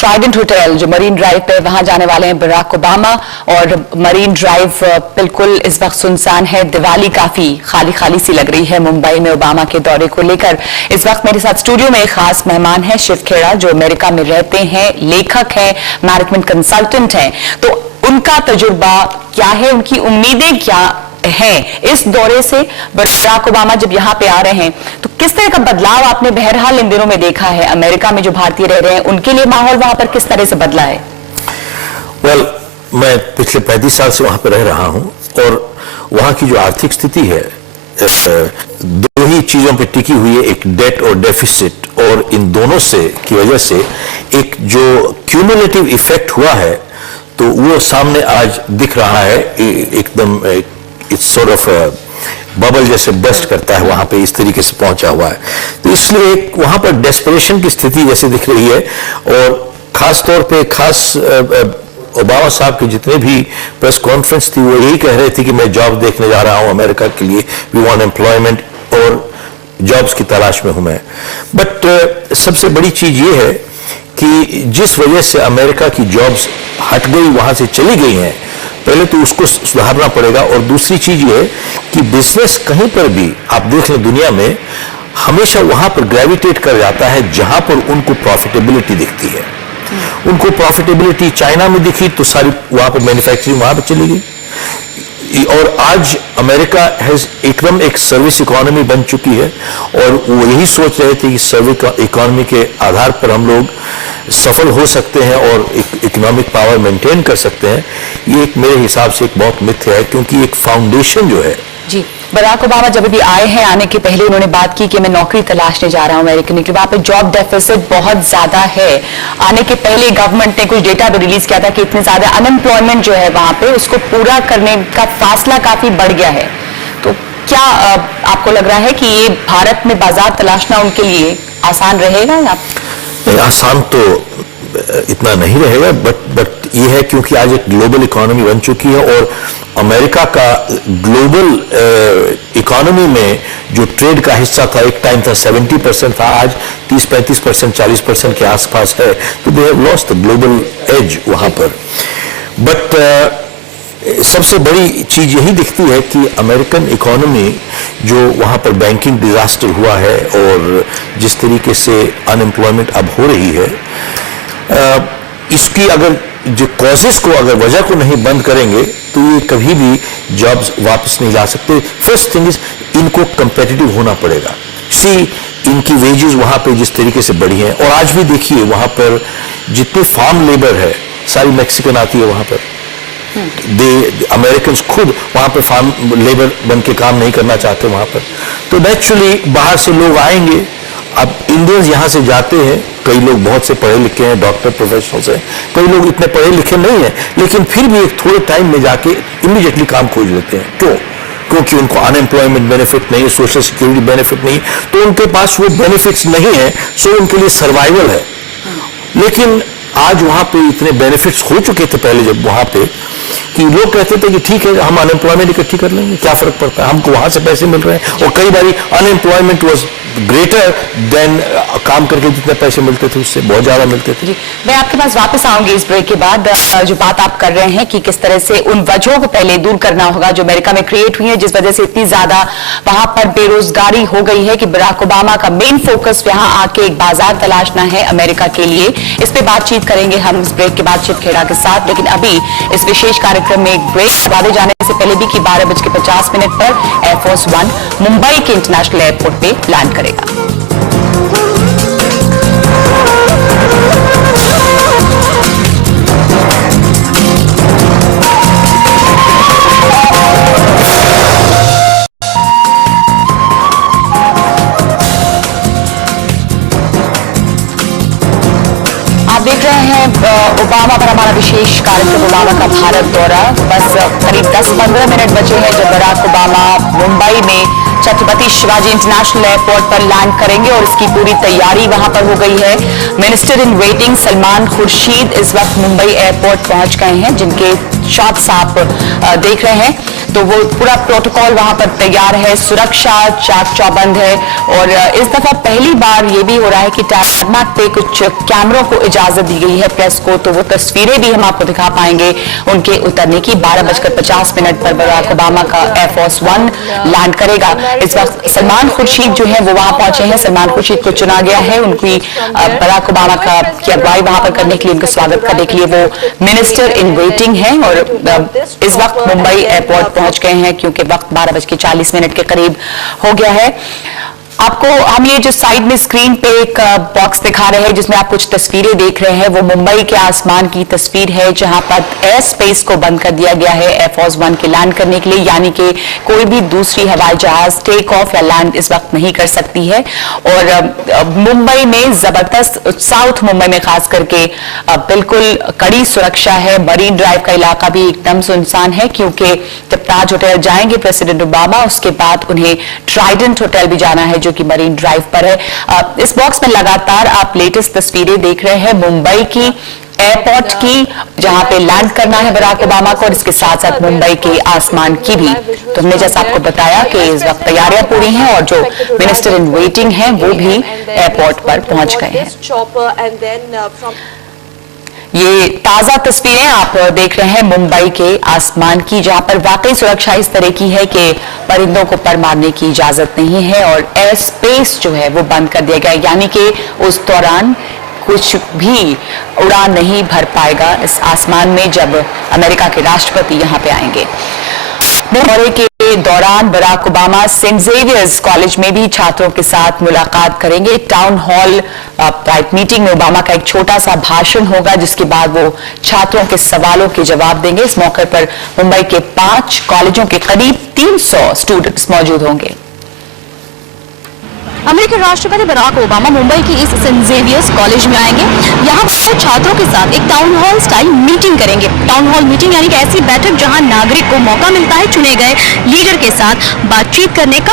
Trident hotel जो marine drive पे, वहां जाने वाले हैं बराक ओबामा। और मरीन ड्राइव बिल्कुल इस वक्त सुनसान है, दिवाली काफी खाली खाली सी लग रही है मुंबई में ओबामा के दौरे को लेकर। इस वक्त मेरे साथ स्टूडियो में एक खास मेहमान है, शिव खेड़ा, जो अमेरिका में रहते हैं, लेखक हैं, मैनेजमेंट कंसल्टेंट हैं। तो उनका तजुर्बा क्या है, उनकी उम्मीदें क्या है इस दौरे से? बराक ओबामा जब यहाँ पे आ रहे हैं तो किस तरह का बदलाव आपने बहरहाल इन दिनों में देखा है? अमेरिका में जो भारतीय रह रहे हैं उनके लिए माहौल वहां पर किस तरह से बदला है? मैं पिछले 35 साल से वहां पर रह रहा हूं और वहां की जो आर्थिक स्थिति है दो ही चीजों पे टिकी हुई है, एक डेट और डेफिसिट। और इन दोनों से की वजह से एक जो क्यूमुलेटिव इफेक्ट हुआ है तो वो सामने आज दिख रहा है, एकदम इट्स सॉर्ट ऑफ बबल जैसे बस्ट करता है, वहां पे इस तरीके से पहुंचा हुआ है। तो इसलिए एक वहां पर डेस्परेशन की स्थिति जैसे दिख रही है। और खास तौर पे ओबामा साहब के जितने भी प्रेस कॉन्फ्रेंस थी वो यही कह रहे थे कि मैं जॉब देखने जा रहा हूं अमेरिका के लिए, वी वांट एम्प्लॉयमेंट और जॉब्स की तलाश में हूं मैं। बट सबसे बड़ी चीज ये है कि जिस वजह से अमेरिका की जॉब्स हट गई, वहां से चली गई हैं, पहले तो उसको सुधारना पड़ेगा। और दूसरी चीज ये है कि बिजनेस कहीं पर भी आप देख लें दुनिया में, हमेशा वहां पर ग्रेविटेट कर जाता है जहां पर उनको प्रॉफिटेबिलिटी दिखती है। उनको प्रॉफिटेबिलिटी चाइना में दिखी तो सारी वहां पर मैन्युफैक्चरिंग वहां पर चली गई। और आज अमेरिका एकदम एक सर्विस इकोनॉमी बन चुकी है और वो यही सोच रहे थे कि सर्विस इकोनॉमी के आधार पर हम लोग सफल हो सकते हैं और इकोनॉमिक पावर मेंटेन कर सकते हैं। ये एक मेरे हिसाब से एक बहुत मिथ्या है, क्योंकि एक फाउंडेशन जो है। जी, बराक ओबामा जब भी आए हैं, आने के पहले उन्होंने बात की कि मैं नौकरी तलाशने जा रहा हूं अमेरिका में, वहां पे जॉब डेफिसिट बहुत ज्यादा है। आने के पहले गवर्नमेंट ने कुछ डेटा भी रिलीज किया था कि इतने ज्यादा अनएम्प्लॉयमेंट जो है वहां पे, उसको पूरा करने का फासला काफी बढ़ गया है। तो क्या आपको लग रहा है कि ये भारत में बाजार तलाशना उनके लिए आसान रहेगा? आसान तो इतना नहीं रहेगा, बट ये है क्योंकि आज एक ग्लोबल इकोनॉमी बन चुकी है और अमेरिका का ग्लोबल इकोनॉमी में जो ट्रेड का हिस्सा था, एक टाइम था 70% था, आज 30-35%, 40% के आसपास है। तो they have lost the global edge वहां पर। बट सबसे बड़ी चीज यही दिखती है कि अमेरिकन इकोनॉमी जो वहां पर बैंकिंग डिजास्टर हुआ है और जिस तरीके से अनएम्प्लॉयमेंट अब हो रही है, इसकी अगर जो कॉजेस को, अगर वजह को नहीं बंद करेंगे तो ये कभी भी जॉब्स वापस नहीं ला सकते। फर्स्ट थिंग इज इनको कंपेटिटिव होना पड़ेगा। इनकी वेजेस वहां पे जिस तरीके से बढ़ी हैं, और आज भी देखिए वहां पर जितनी फार्म लेबर है सारी मैक्सिकन आती है वहां पर। अमेरिकन खुद वहां पर फार्म लेबर बन के काम नहीं करना चाहते वहां पर। तो नेचुरली बाहर से लोग आएंगे। अब इंडियंस यहां से जाते हैं, कई लोग बहुत से पढ़े लिखे हैं, डॉक्टर प्रोफेशनल्स हैं, कई लोग इतने पढ़े लिखे नहीं हैं, लेकिन फिर भी एक थोड़े टाइम में जाके इमीडिएटली काम खोज लेते हैं। क्यों? क्योंकि उनको अनएम्प्लॉयमेंट बेनिफिट नहीं है, सोशल सिक्योरिटी बेनिफिट नहीं है, तो उनके पास वो बेनिफिट्स नहीं है, सो उनके लिए सर्वाइवल है। लेकिन आज वहां पे इतने बेनिफिट्स हो चुके थे पहले जब वहां पे, कि लोग कहते थे कि ठीक है हम अनएम्प्लॉयमेंट इकट्ठी कर लेंगे, क्या फर्क पड़ता है, हमको वहां से पैसे मिल रहे हैं। और कई बार अनएम्प्लॉयमेंट वाज ग्रेटर देन काम करके जितने पैसे मिलते थे उससे बहुत ज्यादा मिलते थे। जी, मैं आपके पास वापस आऊंगी इस ब्रेक के बाद। जो बात आप कर रहे हैं कि किस तरह से उन वजहों को पहले दूर करना होगा जो अमेरिका में क्रिएट हुई है, जिस वजह से इतनी ज्यादा वहां पर बेरोजगारी हो गई है, कि बराक ओबामा का मेन फोकस यहाँ आके एक बाजार तलाशना है अमेरिका के लिए। इस पे बातचीत करेंगे हम इस ब्रेक के बाद शिव खेड़ा के साथ। लेकिन अभी इस विशेष कार्यक्रम में एक ब्रेक, वादे जाने से पहले भी कि 12:50 पर एयरफोर्स 1 मुंबई के इंटरनेशनल एयरपोर्ट पे लैंड करेगा। आप देख रहे हैं ओबामा पर हमारा विशेष कार्यक्रम, ओबामा का भारत दौरा। बस करीब 10-15 मिनट बचे हैं जब बराक ओबामा मुंबई में छत्रपति शिवाजी इंटरनेशनल एयरपोर्ट पर लैंड करेंगे और इसकी पूरी तैयारी वहां पर हो गई है। Minister in waiting Salman Khurshid इस वक्त मुंबई एयरपोर्ट पहुंच गए हैं, जिनके शॉट्स आप देख रहे हैं। तो वो पूरा प्रोटोकॉल वहां पर तैयार है, सुरक्षा चाक चौबंद है। और इस दफा पहली बार ये भी हो रहा है कि टारमैक पे कुछ कैमरों को इजाजत दी गई है प्रेस को, तो वो तस्वीरें भी हम आपको दिखा पाएंगे उनके उतरने की। 12:50 पर बराक ओबामा का एयरफोर्स 1 लैंड करेगा। इस वक्त सलमान खुर्शीद जो है वो वहां पहुंचे हैं। सलमान खुर्शीद को चुना गया है, उनकी बराक ओबामा की अगुवाई वहां पर करने के लिए, उनका स्वागत करने के लिए वो मिनिस्टर इन वेटिंग है। और इस वक्त मुंबई एयरपोर्ट पहुंच गए हैं क्योंकि वक्त 12:40 के करीब हो गया है। आपको हम ये जो साइड में स्क्रीन पे एक बॉक्स दिखा रहे हैं जिसमें आप कुछ तस्वीरें देख रहे हैं, वो मुंबई के आसमान की तस्वीर है जहां पर एयर स्पेस को बंद कर दिया गया है एयरफोर्स 1 के लैंड करने के लिए, यानी कि कोई भी दूसरी हवाई जहाज टेक ऑफ या लैंड इस वक्त नहीं कर सकती है। और मुंबई में जबरदस्त, साउथ मुंबई में खास करके बिल्कुल कड़ी सुरक्षा है। मरीन ड्राइव का इलाका भी एकदम सुनसान है क्योंकि जब ताज होटल जाएंगे प्रेसिडेंट ओबामा, उसके बाद उन्हें ट्राइडेंट होटल भी जाना है जो कि मरीन ड्राइव पर है। इस बॉक्स में लगातार आप लेटेस्ट तस्वीरें देख रहे हैं मुंबई की एयरपोर्ट की, जहां पे लैंड करना है बराक ओबामा को, और इसके साथ साथ मुंबई के आसमान की भी। तो हमने जैसा आपको बताया कि इस वक्त तैयारियां पूरी हैं और जो मिनिस्टर इन वेटिंग हैं वो भी एयरपोर्ट पर पहुंच गए हैं। ये ताजा तस्वीरें आप देख रहे हैं मुंबई के आसमान की, जहां पर वाकई सुरक्षा इस तरह की है कि परिंदों को पर मारने की इजाजत नहीं है और एयर स्पेस जो है वो बंद कर दिया गया, यानी कि उस दौरान कुछ भी उड़ान नहीं भर पाएगा इस आसमान में जब अमेरिका के राष्ट्रपति यहां पे आएंगे। दौरे के दौरान Barack Obama saint Xavier's college में भी छात्रों के साथ मुलाकात करेंगे। टाउन हॉल प्राइवेट मीटिंग में ओबामा का एक छोटा सा भाषण होगा जिसके बाद वो छात्रों के सवालों के जवाब देंगे। इस मौके पर मुंबई के 5 कॉलेजों के करीब 300 स्टूडेंट्स मौजूद होंगे। अमेरिकी राष्ट्रपति बराक ओबामा मुंबई की इस सेंट जेवियर्स कॉलेज में आएंगे। यहाँ पर छात्रों के साथ एक टाउन हॉल स्टाइल मीटिंग करेंगे। टाउन हॉल मीटिंग यानी कि ऐसी बैठक जहाँ नागरिक को मौका मिलता है चुने गए लीडर के साथ बातचीत करने का,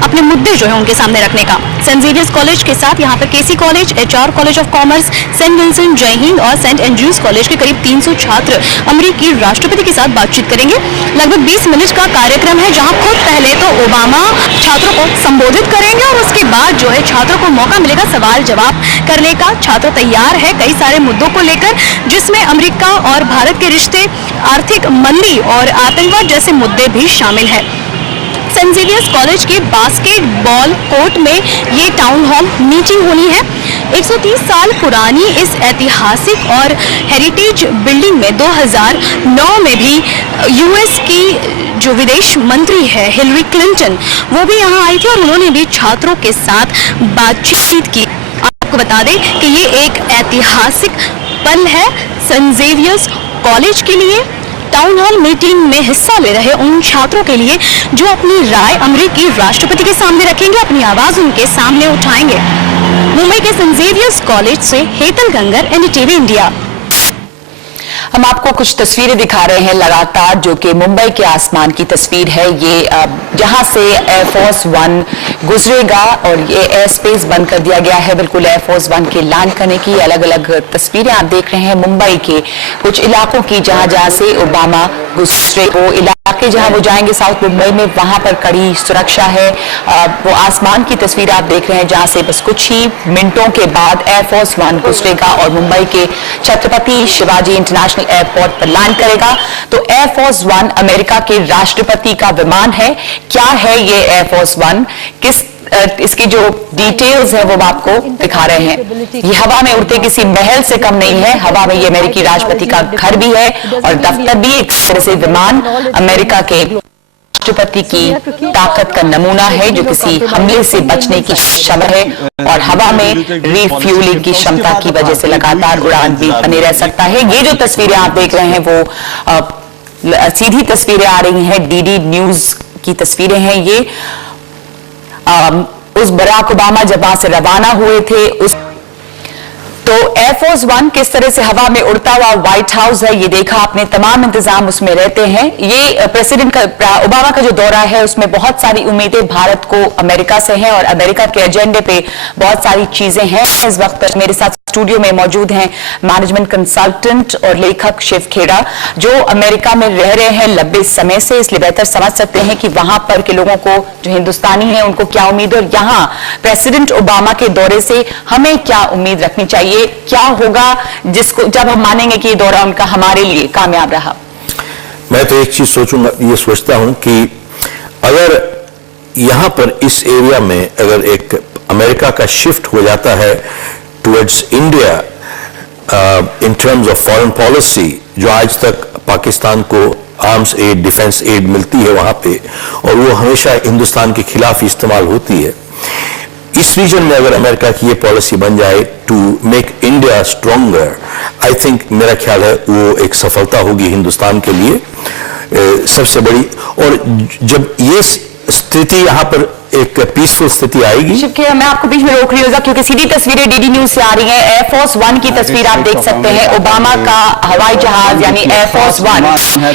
अपने मुद्दे जो है उनके सामने रखने का। सेंट जेवियर्स कॉलेज के साथ यहाँ पर KC college, HR college of commerce, Saint Vincent, Jai Hind और सेंट एंड्रयूज कॉलेज के करीब 300 छात्र अमेरिकी राष्ट्रपति के साथ बातचीत करेंगे। लगभग 20 मिनट का कार्यक्रम है जहाँ खुद पहले तो ओबामा छात्रों को संबोधित करेंगे और उसके बाद जो है छात्रों को मौका मिलेगा सवाल जवाब करने का। छात्र तैयार है कई सारे मुद्दों को लेकर, जिसमें अमेरिका और भारत के रिश्ते, आर्थिक मंदी और आतंकवाद जैसे मुद्दे भी शामिल है। सेंट जेवियर्स कॉलेज के बास्केटबॉल कोर्ट में ये टाउन हॉल मीटिंग होनी है। 130 साल पुरानी इस ऐतिहासिक और हेरिटेज बिल्डिंग में 2009 में भी US की जो विदेश मंत्री है हिलरी क्लिंटन, वो भी यहाँ आई थी और उन्होंने भी छात्रों के साथ बातचीत की। आपको बता दें कि ये एक ऐतिहासिक पल है सेंट जेवियर्स कॉलेज के लिए। टाउन हॉल मीटिंग में हिस्सा ले रहे उन छात्रों के लिए जो अपनी राय अमेरिकी राष्ट्रपति के सामने रखेंगे, अपनी आवाज उनके सामने उठाएंगे। मुंबई के सेंट जेवियर्स कॉलेज से हेतल गंगर, NDTV इंडिया। हम आपको कुछ तस्वीरें दिखा रहे हैं लगातार, जो कि मुंबई के आसमान की तस्वीर है। ये जहां से एयरफोर्स 1 गुजरेगा और ये एयर स्पेस बंद कर दिया गया है बिल्कुल एयरफोर्स 1 के लैंड करने की। अलग अलग तस्वीरें आप देख रहे हैं मुंबई के कुछ इलाकों की जहां से ओबामा गुजरे। वो इलाके जहां वो जाएंगे साउथ मुंबई में, वहां पर कड़ी सुरक्षा है। वो आसमान की तस्वीर आप देख रहे हैं जहां से बस कुछ ही मिनटों के बाद एयरफोर्स 1 गुजरेगा और मुंबई के छत्रपति शिवाजी इंटरनेशनल एयरपोर्ट पर लैंड करेगा। तो एयरफोर्स 1 अमेरिका के राष्ट्रपति का विमान है। क्या है ये एयरफोर्स 1, इसकी जो डिटेल्स है वो आपको दिखा रहे हैं। ये हवा में उड़ते किसी महल से कम नहीं है। हवा में ये अमेरिकी राष्ट्रपति का घर भी है और दफ्तर भी। एक तरह से विमान अमेरिका के राष्ट्रपति की ताकत का नमूना है जो किसी हमले से बचने की क्षमता है और हवा में रिफ्यूलिंग की क्षमता की वजह से लगातार उड़ान भी बने रह सकता है। ये जो तस्वीरें आप देख रहे हैं वो सीधी तस्वीरें आ रही हैं, DD न्यूज की तस्वीरें हैं। ये उस बराक ओबामा जब वहां से रवाना हुए थे तो एयरफोर्स 1 किस तरह से हवा में उड़ता हुआ व्हाइट हाउस है ये देखा आपने। तमाम इंतजाम उसमें रहते हैं। ये प्रेसिडेंट का ओबामा का जो दौरा है उसमें बहुत सारी उम्मीदें भारत को अमेरिका से हैं और अमेरिका के एजेंडे पे बहुत सारी चीजें हैं। इस वक्त मेरे साथ स्टूडियो में मौजूद हैं मैनेजमेंट कंसल्टेंट और लेखक शिव खेड़ा, जो अमेरिका में रह रहे हैं लंबे समय से, इसलिए बेहतर समझ सकते हैं कि वहां पर के लोगों को, जो हिंदुस्तानी हैं, उनको क्या उम्मीद है और यहाँ प्रेसिडेंट ओबामा के दौरे से हमें क्या उम्मीद रखनी चाहिए, क्या होगा जिसको जब हम मानेंगे कि ये दौरा उनका हमारे लिए कामयाब रहा। मैं तो एक चीज सोचूंगा, ये सोचता हूं कि अगर यहां पर इस एरिया में अगर एक अमेरिका का शिफ्ट हो जाता है towards India in terms of foreign policy, जो आज तक पाकिस्तान को आर्म्स एड, डिफेंस एड मिलती है वहां पे, और वो हमेशा हिंदुस्तान के खिलाफ इस्तेमाल होती है, इस रीजन में अगर अमेरिका की ये पॉलिसी बन जाए to make India stronger, I think, मेरा ख्याल है वो एक सफलता होगी हिंदुस्तान के लिए सबसे बड़ी। और जब ये स्थिति यहाँ पर एक पीसफुल स्थिति आएगी। मैं आपको बीच में रोक रही हूँ क्योंकि सीधी तस्वीरें डीडी न्यूज से आ रही हैं। एयरफोर्स वन की तस्वीर आप देख सकते हैं। ओबामा का हवाई जहाज यानी एयरफोर्स वन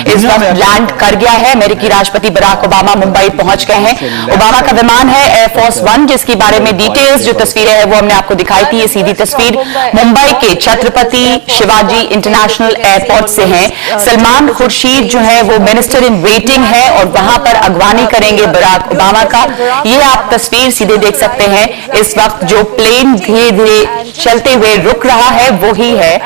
इस वक्त लैंड कर गया है। अमेरिकी राष्ट्रपति बराक ओबामा मुंबई पहुंच गए हैं। ओबामा का विमान है एयरफोर्स वन, जिसके बारे में डिटेल्स जो तस्वीरें हैं वो हमने आपको दिखाई थी। ये सीधी तस्वीर मुंबई के छत्रपति शिवाजी इंटरनेशनल एयरपोर्ट से है। सलमान खुर्शीद जो है वो मिनिस्टर इन वेटिंग है और वहां पर अगवानी करेंगे बराक ओबामा का। ये आप तस्वीर सीधे देख सकते हैं। इस वक्त जो प्लेन धीरे धीरे चलते हुए रुक रहा है वो ही है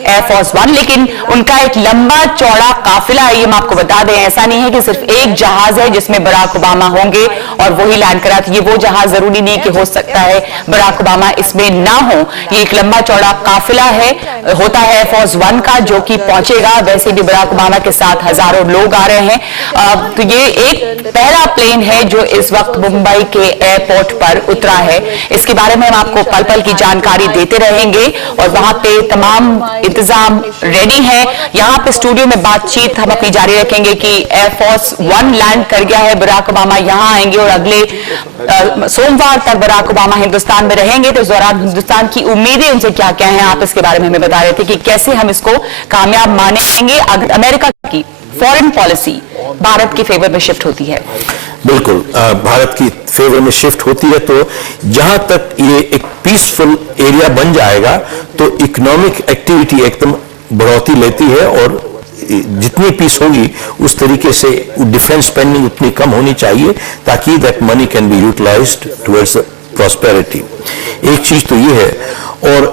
एयरफोर्स वन, लेकिन उनका एक लंबा चौड़ा काफिला है। ये हम आपको बता दें, ऐसा नहीं है कि सिर्फ एक जहाज है जिसमें बराक ओबामा होंगे और वही लैंड करा। ये वो जहाज जरूरी नहीं कि हो सकता है बराक ओबामा इसमें ना हो। ये एक लंबा चौड़ा काफिला है, होता है एयरफोर्स वन का, जो कि पहुंचेगा। वैसे भी बराक ओबामा के साथ हजारों लोग आ रहे हैं। तो ये एक पहला प्लेन है जो इस वक्त मुंबई के एयरपोर्ट पर उतरा है। इसके बारे में हम आपको पल पल की जानकारी देते रहेंगे और वहां पे तमाम इंतजाम रेडी है। यहाँ पे स्टूडियो में बातचीत हम अपनी जारी रखेंगे कि एयरफोर्स वन लैंड कर गया है, बराक ओबामा यहाँ आएंगे और अगले सोमवार तक बराक ओबामा हिंदुस्तान में रहेंगे। तो इस दौरान हिंदुस्तान की उम्मीदें उनसे क्या क्या हैं, आप इसके बारे में हमें बता रहे थे कि कैसे हम इसको कामयाब मानेंगे अगर अमेरिका की फॉरेन पॉलिसी भारत के फेवर में शिफ्ट होती है। बिल्कुल, भारत की फेवर में शिफ्ट होती है तो जहां तक ये एक पीसफुल एरिया बन जाएगा तो इकोनॉमिक एक्टिविटी एकदम बढ़ोतरी लेती है और जितनी पीस होगी उस तरीके से डिफेंस स्पेंडिंग उतनी कम होनी चाहिए ताकि that money can be utilised towards prosperity. एक चीज तो ये है, और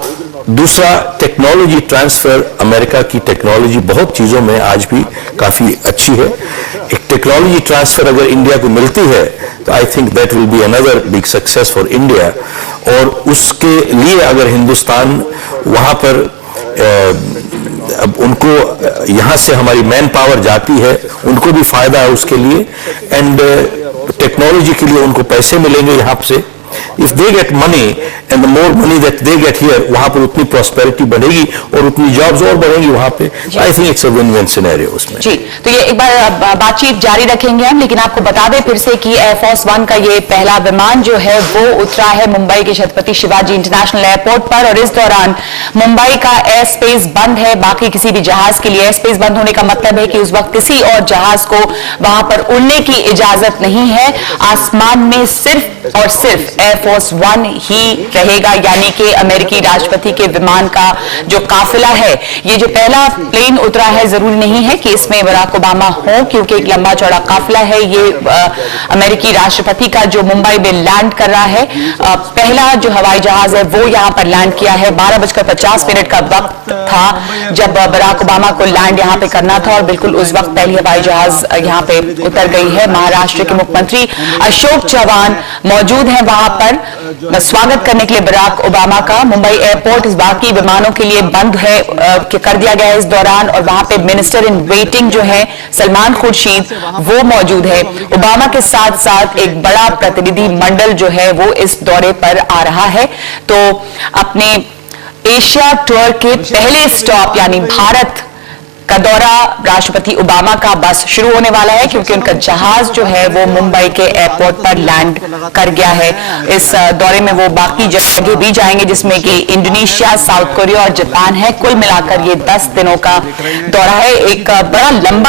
दूसरा टेक्नोलॉजी ट्रांसफर। अमेरिका की टेक्नोलॉजी बहुत चीजों में आज भी काफी अच्छी है। एक टेक्नोलॉजी ट्रांसफर अगर इंडिया को मिलती है तो I think that will be another big success for India. और उसके लिए अगर हिंदुस्तान वहां पर अब उनको यहां से हमारी मैन पावर जाती है, उनको भी फायदा है उसके लिए, एंड टेक्नोलॉजी के लिए उनको पैसे मिलेंगे यहां से। If they get money and the more money that they get here, वहां पर उतनी प्रॉस्पेरिटी बढ़ेगी और उतनी जॉब्स और बढ़ेंगी वहां पे। I think it's a win-win scenario उसमें। जी, तो ये एक बार बातचीत जारी रखेंगे हम, लेकिन आपको बता दें फिर से कि एयरफोर्स वन का ये पहला विमान जो है वो उतरा है मुंबई के छत्रपति शिवाजी इंटरनेशनल एयरपोर्ट पर और इस दौरान मुंबई का एयर स्पेस बंद है। बाकी किसी भी जहाज के लिए एयर स्पेस बंद होने का मतलब है कि उस वक्त किसी और जहाज को वहां पर उड़ने की इजाजत नहीं है। आसमान में सिर्फ और सिर्फ एयरफोर्स वन ही रहेगा, यानी कि अमेरिकी राष्ट्रपति के विमान का जो काफिला है। ये जो पहला प्लेन उतरा है, जरूरी नहीं है कि इसमें बराक ओबामा हो, क्योंकि एक लंबा चौड़ा काफिला है। ये अमेरिकी राष्ट्रपति का जो मुंबई में लैंड कर रहा है, पहला जो हवाई जहाज है वो यहां पर लैंड किया है। 12:50 का वक्त था जब बराक ओबामा को लैंड यहां पे करना था और बिल्कुल उस वक्त पहली हवाई जहाज यहां पे उतर गई है। महाराष्ट्र के मुख्यमंत्री अशोक चव्हाण मौजूद हैं वहां पर स्वागत करने के लिए बराक ओबामा का। मुंबई एयरपोर्ट इस बाकी विमानों के लिए बंद है कर दिया गया है इस दौरान, और वहां पे मिनिस्टर इन वेटिंग जो है सलमान खुर्शीद वो मौजूद है। ओबामा के साथ साथ एक बड़ा प्रतिनिधि मंडल जो है वो इस दौरे पर आ रहा है। तो अपने एशिया टूर के पहले स्टॉप यानी भारत का दौरा राष्ट्रपति ओबामा का बस शुरू होने वाला है, क्योंकि उनका जहाज जो है वो मुंबई के एयरपोर्ट पर लैंड कर गया है। इस दौरे में वो बाकी जगह भी जाएंगे जिसमें कि इंडोनेशिया, साउथ कोरिया और जापान है। कुल मिलाकर ये 10 दिनों का दौरा है। एक बड़ा लंबा